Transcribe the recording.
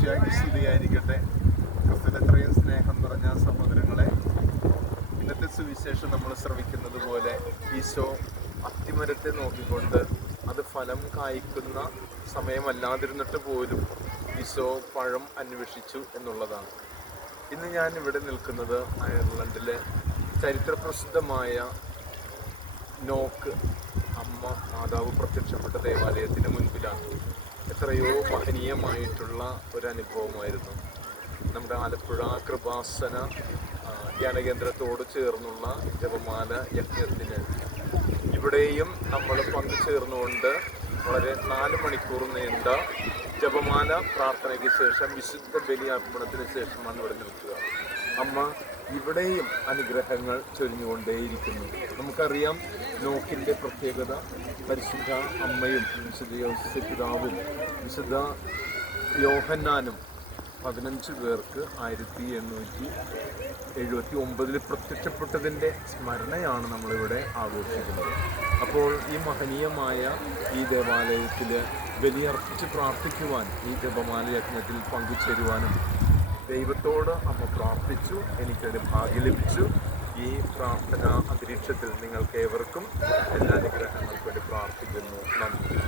ഈശോയ്ക്ക് സ്തുതിയായിരിക്കട്ടെ ക്രിസ്തുവിൽ എത്രയും സ്നേഹം നിറഞ്ഞ സഹോദരങ്ങളെ ഇന്നത്തെ സുവിശേഷം നമ്മൾ ശ്രമിക്കുന്നത് പോലെ ഈശോ അത്തിമരത്തെ നോക്കിക്കൊണ്ട് അത് ഫലം കായ്ക്കുന്ന സമയമല്ലാതിരുന്നിട്ട് പോലും ഈശോ പഴം അന്വേഷിച്ചു എന്നുള്ളതാണ്. ഇന്ന് ഞാൻ ഇവിടെ നിൽക്കുന്നത് അയർലൻഡിലെ ചരിത്രപ്രസിദ്ധമായ നോക്ക് അമ്മ മാതാവ് പ്രത്യക്ഷപ്പെട്ട ദേവാലയത്തിന് മുൻപിലാണ്. എത്രയോ മഹനീയമായിട്ടുള്ള ഒരു അനുഭവമായിരുന്നു നമ്മുടെ ആലപ്പുഴ കൃപാസന ധ്യാനകേന്ദ്രത്തോട് ചേർന്നുള്ള ജപമാല യജ്ഞത്തിന്. ഇവിടെയും നമ്മൾ പങ്കുചേർന്നുകൊണ്ട് വളരെ നാല് മണിക്കൂർ നീണ്ട ജപമാല പ്രാർത്ഥനയ്ക്ക് ശേഷം വിശുദ്ധ ബലി അർപ്പണത്തിന് ശേഷമാണ് ഇവിടെ നിൽക്കുക. അമ്മ ഇവിടെയും അനുഗ്രഹങ്ങൾ ചൊരിഞ്ഞുകൊണ്ടേയിരിക്കുന്നു. നമുക്കറിയാം നോക്കിന്റെ പ്രത്യേകത പരിശുദ്ധ അമ്മയും വിശുദ്ധ യോസഫ് പിതാവും വിശുദ്ധ യോഹന്നാനും പതിനഞ്ച് പേർക്ക് ആയിരത്തി എണ്ണൂറ്റി എഴുപത്തി ഒമ്പതിൽ പ്രത്യക്ഷപ്പെട്ടതിന്റെ സ്മരണയാണ് നമ്മളിവിടെ ആഘോഷിക്കുന്നത്. അപ്പോൾ ഈ മഹനീയമായ ഈ ദേവാലയത്തിൽ ബലിയർപ്പിച്ച് പ്രാർത്ഥിക്കുവാൻ ഈ ജപമാല യജ്ഞത്തിൽ പങ്കുചേരുവാനും ദൈവത്തോട് അമ്മ പ്രാർത്ഥിച്ചു എനിക്കൊരു ഭാഗ്യം ലഭിച്ചു. ഈ പ്രാർത്ഥനാ അന്തരീക്ഷത്തിൽ നിങ്ങൾക്ക് ഏവർക്കും എല്ലാ അനുഗ്രഹങ്ങൾക്കും വേണ്ടി പ്രാർത്ഥിക്കുന്നു. നന്ദി.